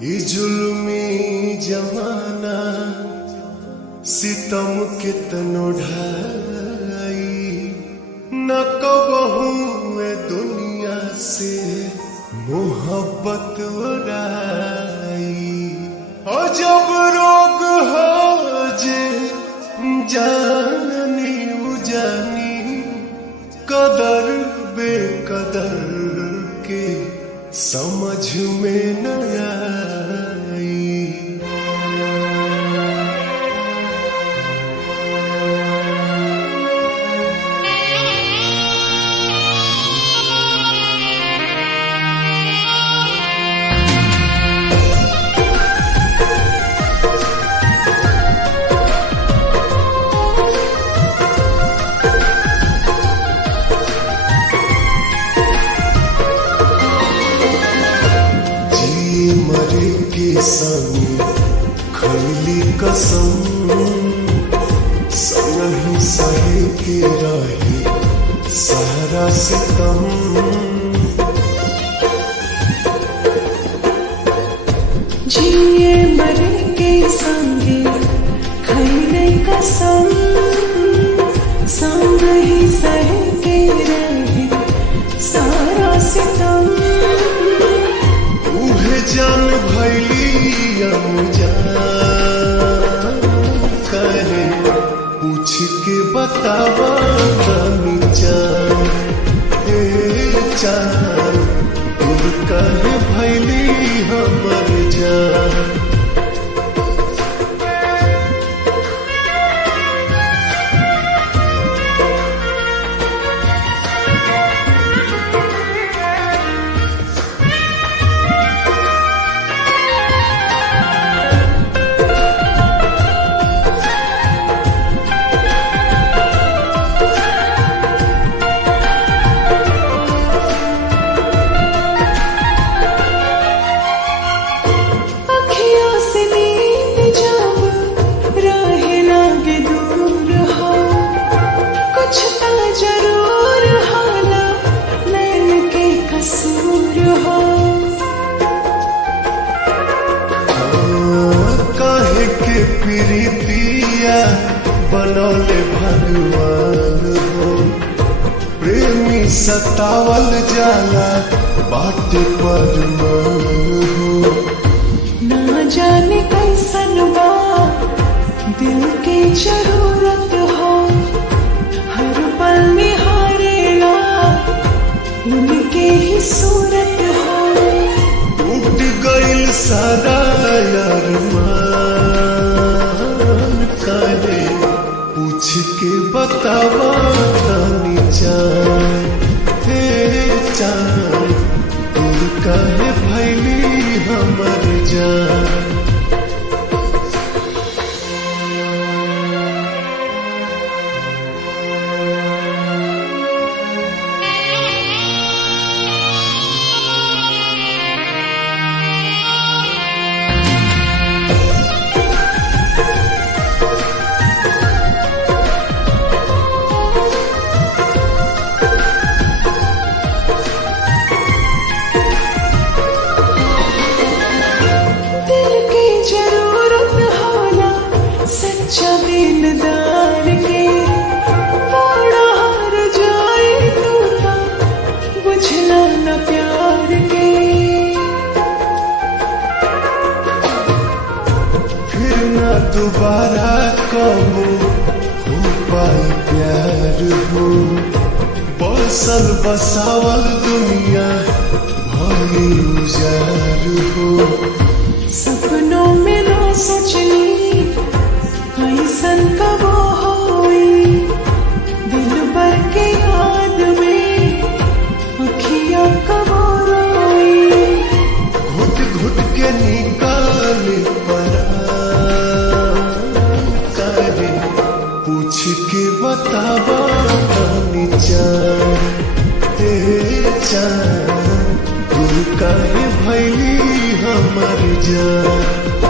ई जुल्मी जमाना सितम कितनो ढाई, न कबहू ए दुनिया से मोहब्बत उड़ाई। और जब रोग हो जे जानी उजानी, कदर बेकदर के समझ में न आई। मरे के संग खैली कसम, संग सहे के रही सारा सितम। जिए मरे के संगे खैले कसम, संग ही सहे के रही सारा सितम। जान भैली अनजान कहे पूछ के बतावा तनी जान, जान दूर कहे भैली हमर जान। काहे के प्रीतिया बनौले भगवान हो, प्रेमी सतावल जाला बाटे पर हो। ना जाने कैसन बा दिल की जरूरत हो, हर पल निहारेला उनके ही सूरत हो। टूट गइल सारा अरमान काहे पूछ के बतावा तनी जान, जान दूर काहे भैली हमर जान। दिलदार के बड़ा हार जाए तूता, बुझला न प्यार के। फिर न दोबारा कबो हो पाई प्यार हो, बसल बसावल दुनिया भई उजार हो। सपनों में ना सोचनी ऐसन कब होई, दिल भर के याद में अखियां कब रोई। घुट घुट के निकाले परान काहे पूछ के बतावा तनी जान, जान दूर काहे भैली हमर जान।